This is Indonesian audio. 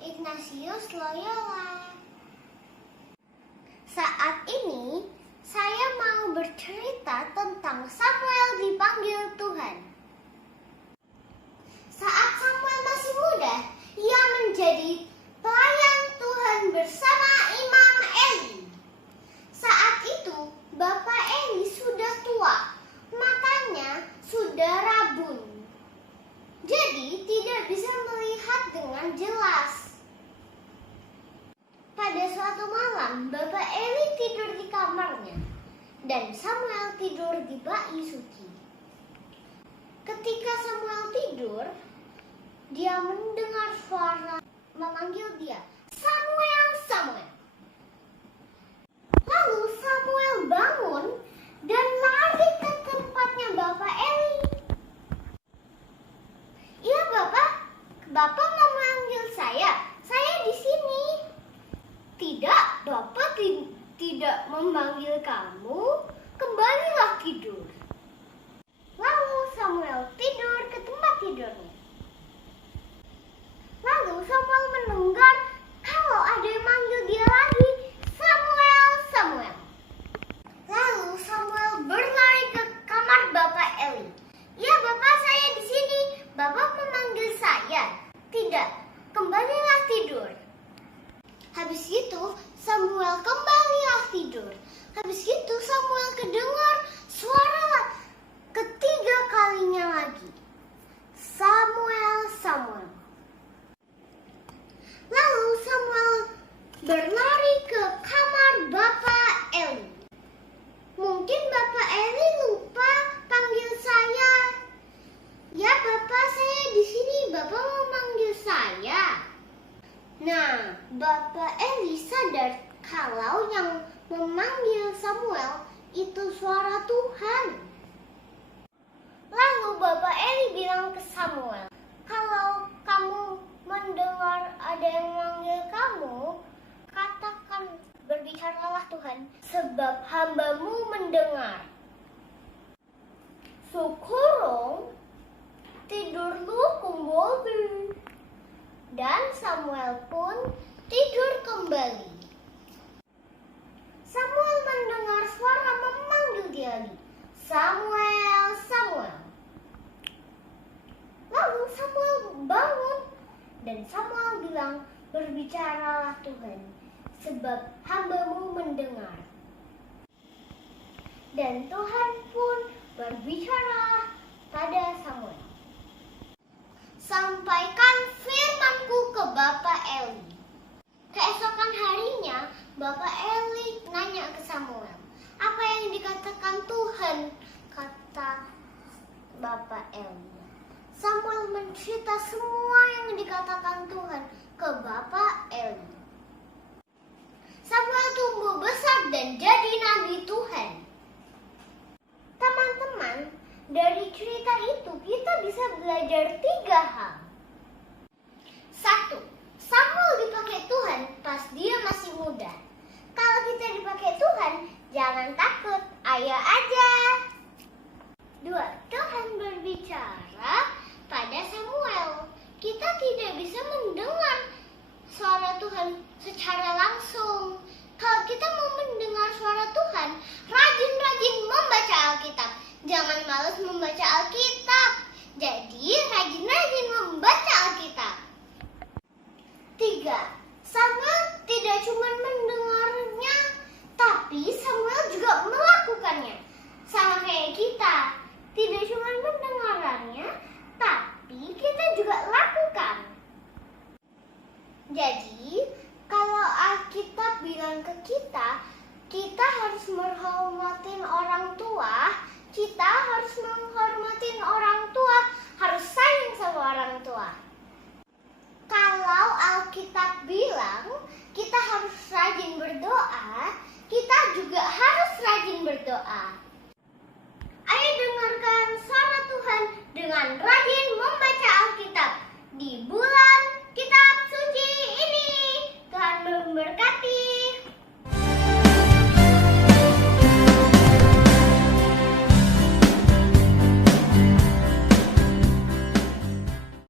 Ignatius Loyola. Saat ini saya mau bercerita tentang Samuel dipanggil Tuhan. Saat Samuel masih muda, ia menjadi pelayan Tuhan bersama Imam Eli. Saat itu, Bapak Eli sudah tua, matanya sudah rabun. Jadi tidak bisa melihat dengan jelas. Pada suatu malam, Bapak Eli tidur di kamarnya dan Samuel tidur di bak suci. Ketika Samuel tidur, dia mendengar suara memanggil dia, "Samuel, Samuel." Lalu Samuel bangun dan lari ke tempatnya Bapak Eli. "Iya, Bapak. Bapak memanggil saya. Saya di sini." "Tidak, Bapak tidak memanggil kamu. Kembalilah tidur." Lalu Samuel tidur ke tempat tidurnya. Lalu Samuel mendengar kalau ada yang manggil dia lagi, "Samuel, Samuel." Lalu Samuel berlari ke kamar Bapak Eli. "Ya, Bapak, saya di sini. Bapak memanggil saya." "Tidak, kembalilah tidur." Habis itu Samuel kembalilah tidur. Habis itu Samuel kedengar suara ketiga kalinya lagi, "Samuel, Samuel." Lalu Samuel berlari ke kamar Bapak Eli. "Mungkin Bapak Eli lupa panggil saya." "Ya, Bapak, saya di sini. Bapak memanggil saya." Nah, Bapak Eli sadar kalau yang memanggil Samuel itu suara Tuhan. Lalu Bapak Eli bilang ke Samuel, "Kalau kamu mendengar ada yang memanggil kamu, katakan, 'Berbicaralah Tuhan, sebab hamba-Mu mendengar.'" Sekarang tidurlah kembali. Dan Samuel pun tidur kembali. Samuel mendengar suara memanggil dia lagi, "Samuel, Samuel." Lalu Samuel bangun dan Samuel bilang, "Berbicaralah Tuhan, sebab hamba-Mu mendengar." Dan Tuhan pun berbicara pada Samuel, "Sampaikan firman-Ku ke Bapak Eli." Keesokan harinya, Bapak Eli nanya ke Samuel, "Apa yang dikatakan Tuhan?" Kata Bapak Eli. Samuel mencerita semua yang dikatakan Tuhan ke Bapak Eli. Samuel tumbuh besar dan jadi nabi Tuhan. Teman-teman, dari cerita itu kita bisa belajar 3 hal. 1. Samuel dipakai Tuhan pas dia masih muda. Kalau kita dipakai Tuhan, jangan takut, ayo aja. 2. Tuhan berbicara pada Samuel. Kita tidak bisa mendengar suara Tuhan secara langsung. Kalau kita mau mendengar suara Tuhan, rajin-rajin membaca Alkitab. Jangan malas membaca Alkitab. Jadi rajin-rajin membaca Alkitab. 3. Samuel tidak cuma mendengarnya, tapi Samuel juga melakukannya. Sama kayak kita, tidak cuma mendengarnya, tapi kita juga lakukan. Jadi, kalau Alkitab bilang ke kita, kita harus menghormatin orang tua, kita harus menghormatin orang tua, harus sayang sama orang tua. Kalau